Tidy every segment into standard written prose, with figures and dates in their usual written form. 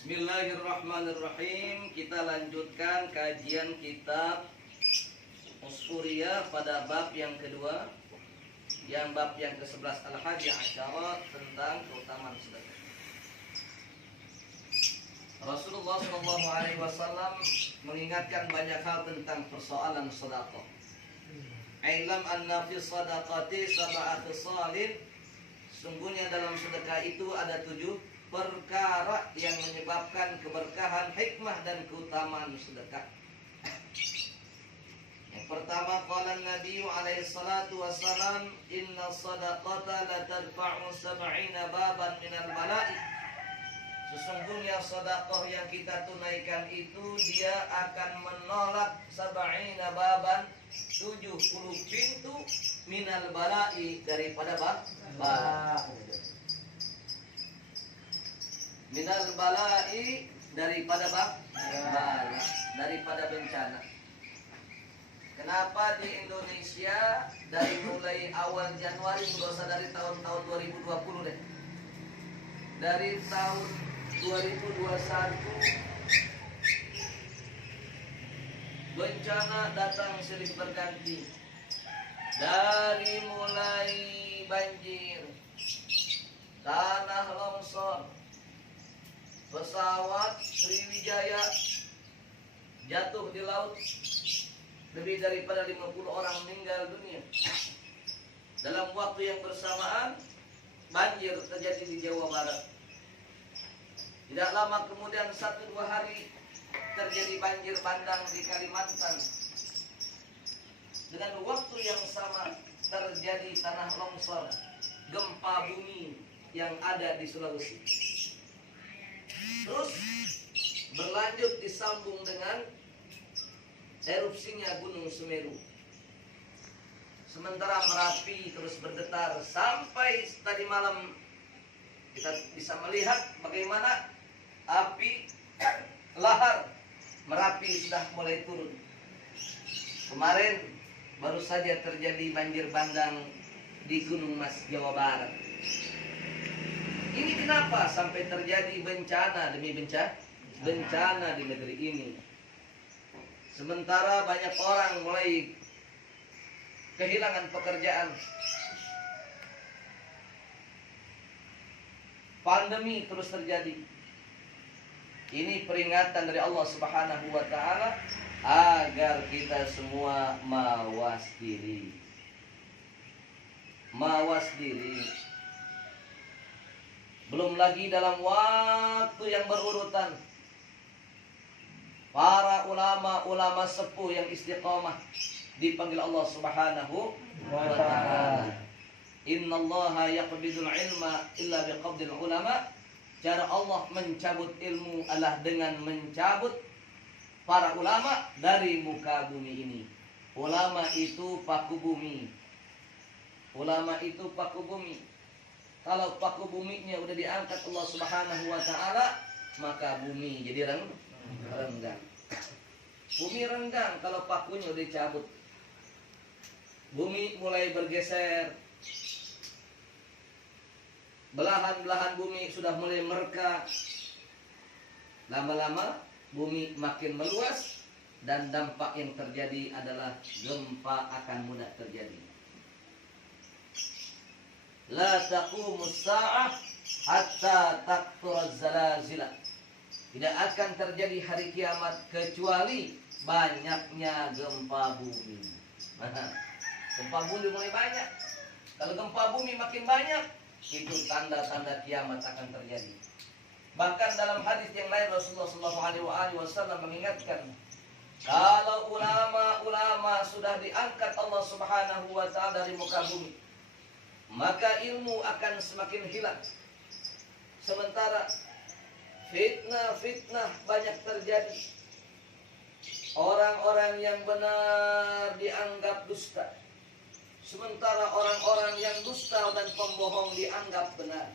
Bismillahirrahmanirrahim. Kita lanjutkan kajian kitab Usfuriyah pada bab yang kedua, yang bab yang ke-11 Al-Hadi Asyara tentang keutamaan sedekah. Rasulullah SAW mengingatkan banyak hal tentang persoalan sedekah. Ailam anna fi sadaqati sab'a khisalin. Sungguhnya dalam sedekah itu ada 7 perkara yang menyebabkan keberkahan, hikmah dan keutamaan sedekah. Yang pertama, qala Nabi alaihi salatu wassalam, inna sadaqata la tadfa'u sab'ina baban minal bala'i. Sesungguhnya sedekah yang kita tunaikan itu dia akan menolak sab'ina baban, 70 pintu minal bala'i, daripada bala. Minal bala'i, daripada bala, daripada bencana. Kenapa di Indonesia dari mulai awal Januari, nggak usah dari tahun-tahun 2020 deh, dari tahun 2021 bencana datang silih berganti. Dari mulai banjir, tanah longsor, pesawat Sriwijaya jatuh di laut, lebih daripada 50 orang meninggal dunia. Dalam waktu yang bersamaan, banjir terjadi di Jawa Barat. Tidak lama kemudian, 1-2 hari, terjadi banjir bandang di Kalimantan. Dengan waktu yang sama terjadi tanah longsor, gempa bumi yang ada di Sulawesi. Terus berlanjut disambung dengan erupsinya Gunung Semeru. Sementara Merapi terus bergetar sampai tadi malam kita bisa melihat bagaimana api lahar Merapi sudah mulai turun. Kemarin baru saja terjadi banjir bandang di Gunung Mas, Jawa Barat. Ini kenapa sampai terjadi bencana demi bencana di negeri ini? Sementara banyak orang mulai kehilangan pekerjaan. Pandemi terus terjadi. Ini peringatan dari Allah Subhanahu wa taala agar kita semua mawas diri. Mawas diri. Belum lagi dalam waktu yang berurutan, para ulama sepuh yang istiqamah dipanggil Allah Subhanahu wa taala. Innallaha yaqbidul ilma illa biqabdil ulama. Cara Allah mencabut ilmu adalah dengan mencabut para ulama dari muka bumi ini. Ulama itu paku bumi. Ulama itu paku bumi. Kalau paku buminya udah diangkat Allah Subhanahu wa taala, maka bumi jadi renggang. Bumi renggang kalau pakunya udah dicabut. Bumi mulai bergeser. Belahan-belahan bumi sudah mulai mereka. Lama-lama bumi makin meluas dan dampak yang terjadi adalah gempa akan mudah terjadi. La taqumus sa'ah hatta taqturaz zalazila. Tidak akan terjadi hari kiamat kecuali banyaknya gempa bumi. Gempa bumi mulai banyak. Kalau gempa bumi makin banyak, itu tanda-tanda kiamat akan terjadi. Bahkan dalam hadis yang lain Rasulullah SAW mengingatkan, kalau ulama-ulama sudah diangkat Allah Subhanahu wa taala dari muka bumi, maka ilmu akan semakin hilang. Sementara fitnah banyak terjadi. Orang-orang yang benar dianggap dusta, sementara orang-orang yang dusta dan pembohong dianggap benar.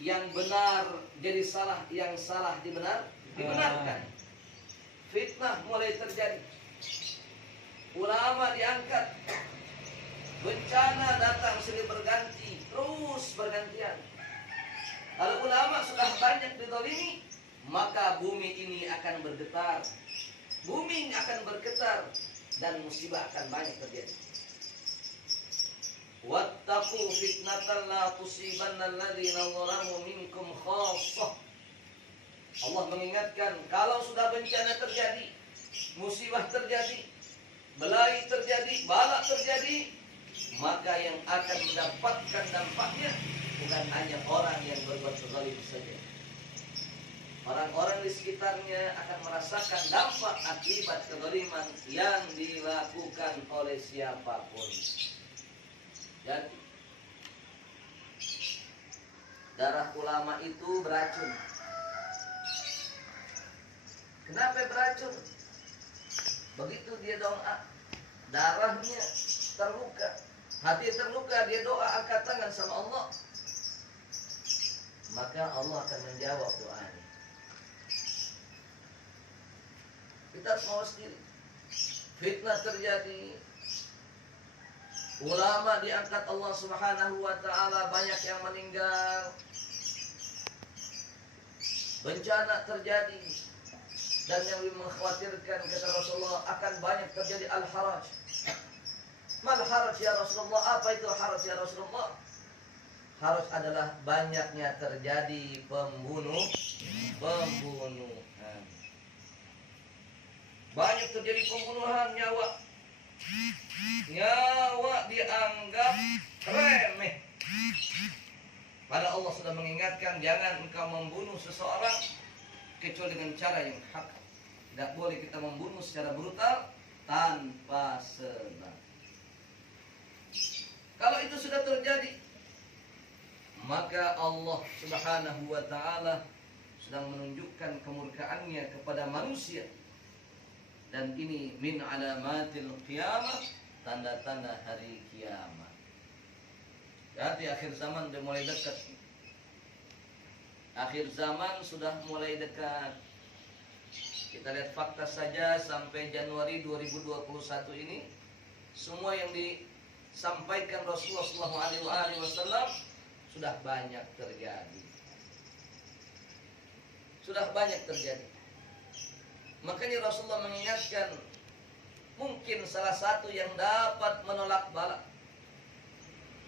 Yang benar jadi salah, yang salah dibenarkan. Fitnah mulai terjadi. Ulama diangkat. Bencana datang silih berganti, terus bergantian. Kalau ulama sudah banyak didolimi, maka bumi ini akan bergetar. Bumi akan bergetar dan musibah akan banyak terjadi. Wattaqu fitnatan la tusibanna alladziina zalamu minkum khassah. Allah mengingatkan, kalau sudah bencana terjadi, musibah terjadi, belai terjadi, bala terjadi, maka yang akan mendapatkan dampaknya bukan hanya orang yang berbuat zalim saja. Orang-orang di sekitarnya akan merasakan dampak akibat kezaliman yang dilakukan oleh siapapun. Jadi, darah ulama itu beracun. Kenapa beracun? Begitu dia doa, darahnya terluka, hati terluka, dia doa angkat tangan sama Allah, maka Allah akan menjawab doanya. Kita harus mawas diri. Fitnah terjadi, ulama diangkat Allah Subhanahu wa ta'ala, banyak yang meninggal, bencana terjadi, dan yang lebih mengkhawatirkan kata Rasulullah akan banyak terjadi al-haraj. Mal haraj ya Rasulullah? Apa itu haraj ya Rasulullah? Haraj adalah banyaknya terjadi pembunuhan. Banyak terjadi pembunuhan, nyawa dianggap remeh. Padahal Allah sudah mengingatkan, jangan engkau membunuh seseorang kecuali dengan cara yang hak. Tidak boleh kita membunuh secara brutal tanpa sebab. Kalau itu sudah terjadi, maka Allah Subhanahu wa ta'ala sedang menunjukkan kemurkaannya kepada manusia. Dan ini min alamatil qiyamah, tanda-tanda hari kiamat. Jadi akhir zaman sudah mulai dekat. Akhir zaman sudah mulai dekat. Kita lihat fakta saja sampai Januari 2021 ini, semua yang disampaikan Rasulullah SAW sudah banyak terjadi. Sudah banyak terjadi. Makanya Rasulullah mengingatkan, mungkin salah satu yang dapat menolak bala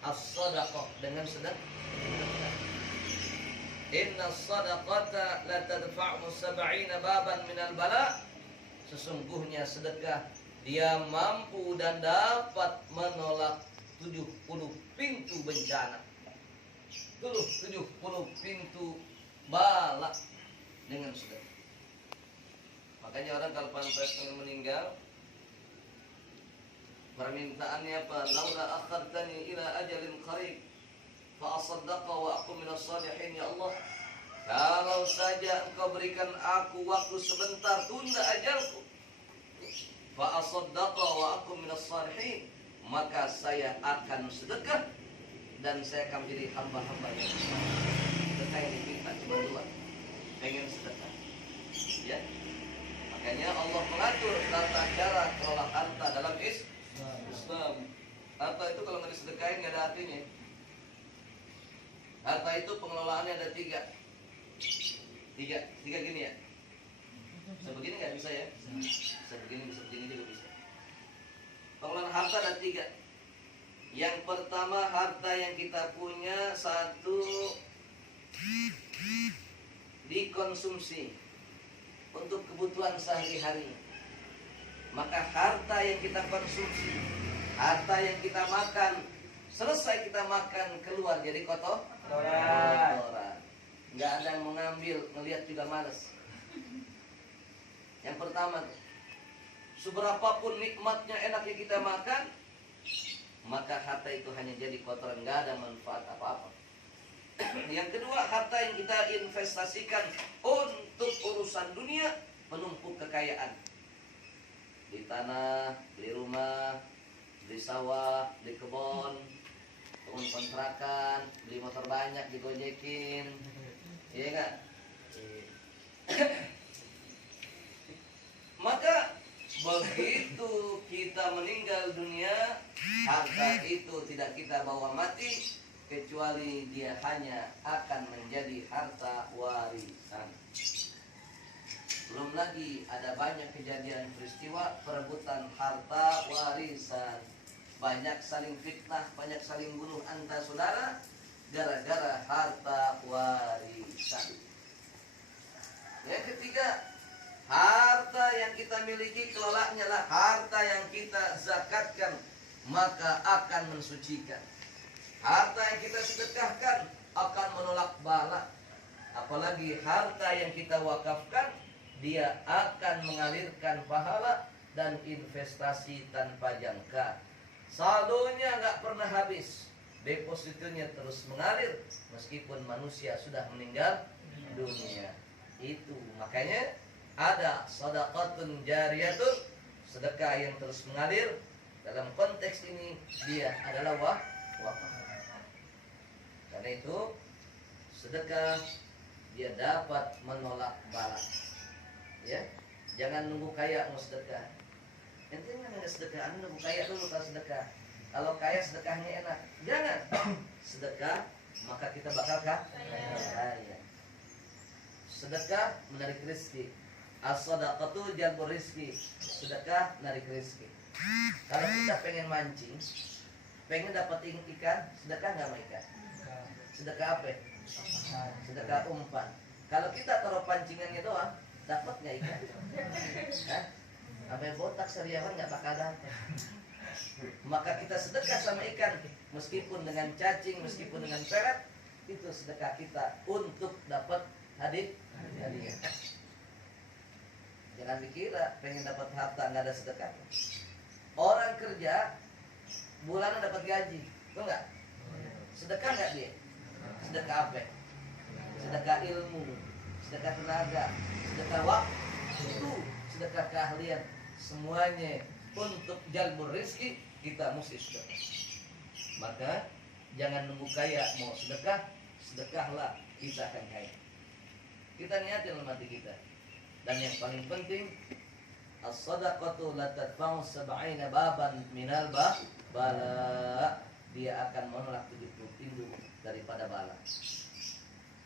as-sadaqah, dengan sedekah. Inna as-sadaqata la tadfa'u 70 baban minal bala. Sesungguhnya sedekah dia mampu dan dapat menolak 70 pintu bencana. 70 pintu bala dengan sedekah. Makanya orang kalau pantas meninggal, permintaannya apa? Laula akhartani ila ajalin qarib fa asaddaqa wa aqum minas salihin. Ya Allah, kalau saja engkau berikan aku waktu sebentar, tunda ajalku, fa asaddaqa wa aqum minas salihin, maka saya akan sedekah dan saya akan menjadi hamba-hamba yang saleh. Sedekah yang diminta cuma dua, pengen sedekah, ya. Makanya Allah mengatur tata cara kelola harta dalam Islam. Harta itu kalau nggak disedekahin nggak ada artinya. Harta itu pengelolaannya ada tiga gini ya. Bisa begini nggak? Bisa ya? Bisa begini juga bisa. Pengelolaan harta ada tiga. Yang pertama, harta yang kita punya, satu, dikonsumsi untuk kebutuhan sehari-hari. Maka harta yang kita konsumsi, harta yang kita makan, selesai kita makan keluar jadi kotoran. Nggak ada yang mengambil, ngelihat juga males. Yang pertama, seberapapun nikmatnya enaknya kita makan, maka harta itu hanya jadi kotoran, nggak ada manfaat apa-apa. Yang kedua, harta yang kita investasikan untuk urusan dunia, menumpuk kekayaan. Di tanah, beli rumah, beli sawah, beli kebun, bangun kontrakan, beli motor banyak, digojekin. Iya enggak? Maka begitu kita meninggal dunia, harta itu tidak kita bawa mati, kecuali dia hanya akan menjadi harta warisan. Belum lagi ada banyak kejadian peristiwa perebutan harta warisan. Banyak saling fitnah, banyak saling bunuh antar saudara gara-gara harta warisan. Yang ketiga, harta yang kita miliki kelolanya lah harta yang kita zakatkan, maka akan mensucikan. Harta yang kita sedekahkan akan menolak bala. Apalagi harta yang kita wakafkan, dia akan mengalirkan pahala dan investasi tanpa jangka. Saldonya nggak pernah habis, depositonya terus mengalir meskipun manusia sudah meninggal dunia. Itu makanya ada sedekatun jariyatun, sedekah yang terus mengalir. Dalam konteks ini dia adalah wakaf. Karena itu sedekah dia dapat menolak bala. Ya, jangan nunggu kaya mau sedekah. Ente nggak sedekah, anda nunggu kaya dulu kalau sedekah. Kalau kaya sedekahnya enak, jangan. Sedekah maka kita bakal kaya. Sedekah menarik rezeki. As-sadaqatu jalbur rizki. Sedekah menarik rezeki. Kalau kita pengen mancing, pengen dapat ikan, sedekah nggak sama ikan? Sedekah apa? Sedekah umpan. Kalau kita taruh pancingannya doang, dapat nggak ikan? Sampai botak sariawan nggak bakal dapat. Maka kita sedekah sama ikan, meskipun dengan cacing, meskipun dengan pelet, itu sedekah kita untuk dapat hadiah. Jangan dikira pengen dapat harta nggak ada sedekah. Orang kerja bulanan dapat gaji, betul nggak? Sedekah nggak dia? Sedekah apa? Sedekah ilmu, sedekah tenaga, sedekah waktu, sedekah keahlian, semuanya untuk jalbur rezeki kita mesti sedekah. Maka jangan nunggu kaya mau sedekah, sedekahlah kita akan kaya. Kita niatin dalam hati kita. Dan yang paling penting, as-sadaqatu la tadfa'u sab'ina baban minal bala. Dia akan menolak 70 pintu daripada bala.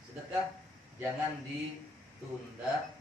Sedekah jangan ditunda.